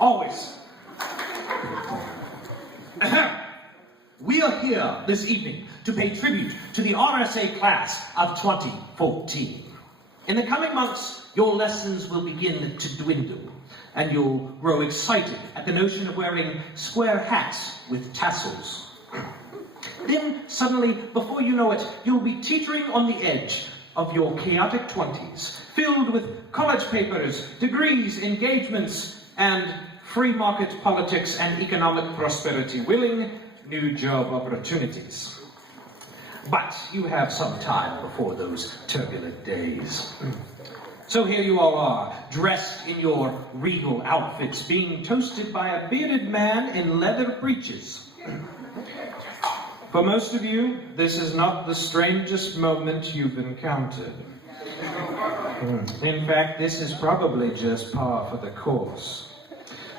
Always. We are here this evening to pay tribute to the RSA class of 2014. In the coming months, your lessons will begin to dwindle, and you'll grow excited at the notion of wearing square hats with tassels. Then, suddenly, before you know it, you'll be teetering on the edge of your chaotic 20s, filled with college papers, degrees, engagements, and free market politics and economic prosperity, willing new job opportunities. But you have some time before those turbulent days. So here you all are, dressed in your regal outfits, being toasted by a bearded man in leather breeches. For most of you, this is not the strangest moment you've encountered. In fact, this is probably just par for the course.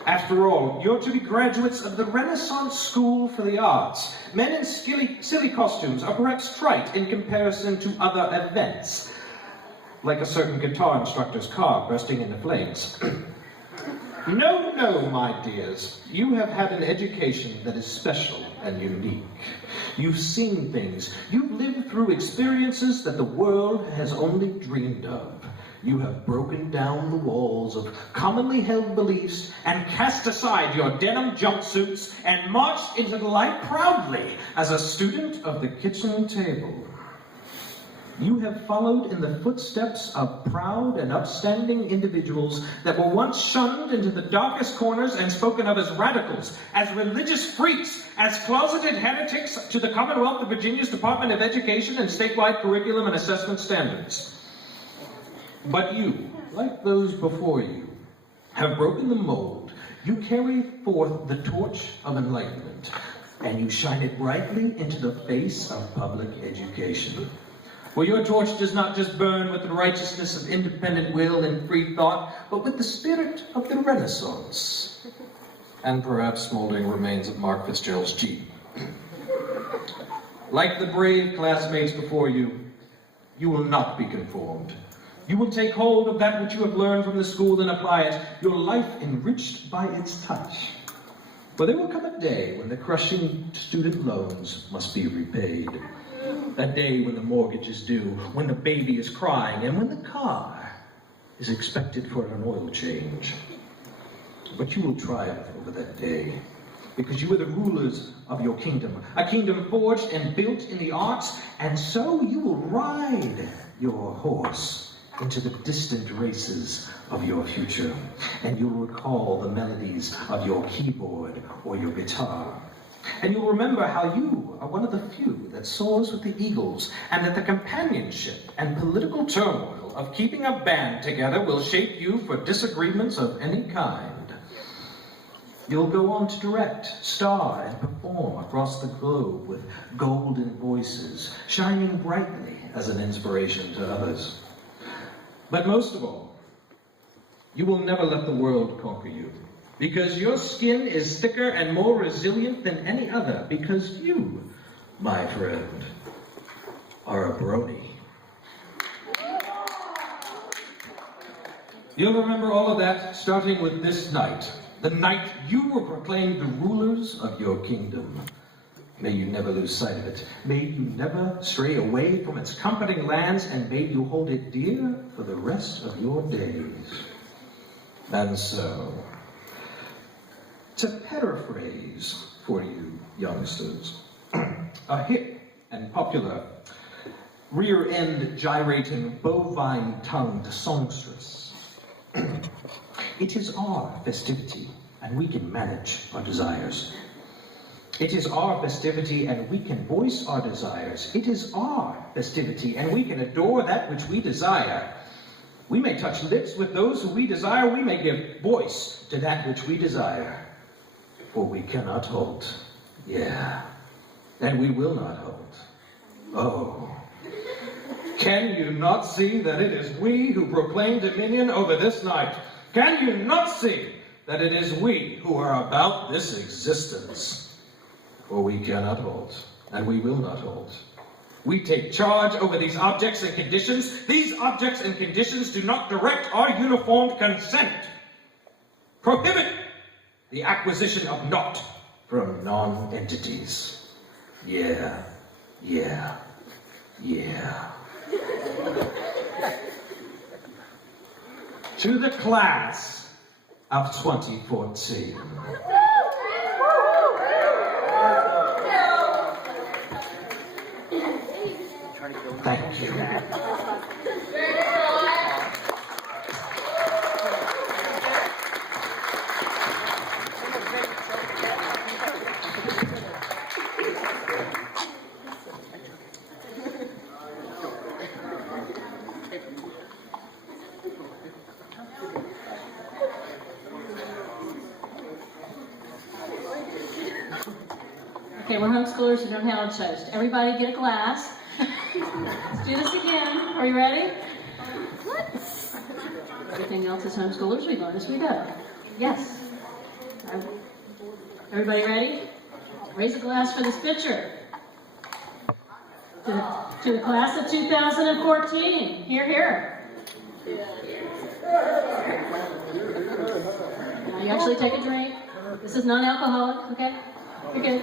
After all, you're to be graduates of the Renaissance School for the Arts. Men in silly costumes are perhaps trite in comparison to other events, like a certain guitar instructor's car bursting into flames. No, no, my dears. You have had an education that is special and unique. You've seen things. You've lived through experiences that the world has only dreamed of. You have broken down the walls of commonly held beliefs and cast aside your denim jumpsuits and marched into the light proudly as a student of the kitchen table. You have followed in the footsteps of proud and upstanding individuals that were once shunned into the darkest corners and spoken of as radicals, as religious freaks, as closeted heretics to the Commonwealth of Virginia's Department of Education and statewide curriculum and assessment standards. But you, like those before you, have broken the mold. You carry forth the torch of enlightenment, and you shine it brightly into the face of public education. For your torch does not just burn with the righteousness of independent will and free thought, but with the spirit of the Renaissance, and perhaps smoldering remains of Mark Fitzgerald's Jeep. Like the brave classmates before you, you will not be conformed. You will take hold of that which you have learned from the school and apply it, your life enriched by its touch. For there will come a day when the crushing student loans must be repaid. That day when the mortgage is due, when the baby is crying, and when the car is expected for an oil change. But you will triumph over that day, because you are the rulers of your kingdom, a kingdom forged and built in the arts, and so you will ride your horse into the distant races of your future, and you'll recall the melodies of your keyboard or your guitar. And you'll remember how you are one of the few that soars with the eagles, and that the companionship and political turmoil of keeping a band together will shape you for disagreements of any kind. You'll go on to direct, star, and perform across the globe with golden voices, shining brightly as an inspiration to others. But most of all, you will never let the world conquer you, because your skin is thicker and more resilient than any other, because you, my friend, are a brony. You'll remember all of that starting with this night, the night you were proclaimed the rulers of your kingdom. May you never lose sight of it. May you never stray away from its comforting lands, and may you hold it dear for the rest of your days. And so, to paraphrase for you youngsters, a hip and popular, rear-end gyrating, bovine-tongued songstress. It is our festivity, and we can manage our desires. It is our festivity, and we can voice our desires. It is our festivity, and we can adore that which we desire. We may touch lips with those who we desire. We may give voice to that which we desire. For we cannot halt. Yeah. And we will not halt. Oh. Can you not see that it is we who proclaim dominion over this night? Can you not see that it is we who are about this existence? For we cannot halt, and we will not halt. We take charge over these objects and conditions. These objects and conditions do not direct our uniformed consent. Prohibit the acquisition of not from non-entities. Yeah, yeah, yeah. To the class of 2014. Thank you. Okay, we're homeschoolers who don't have a toast. Everybody get a glass. Let's do this again. Are you ready? Everything else is homeschoolers. We learn as we go. Yes. Everybody ready? Raise a glass for this picture. To the class of 2014. Here, here. Now you actually take a drink. This is non-alcoholic, okay? You're good.